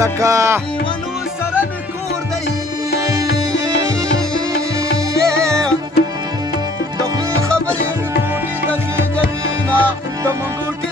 لکه ونو سره مې کور دی د خولې خبرې مې کوټې ته خېږوي نه د منګوټي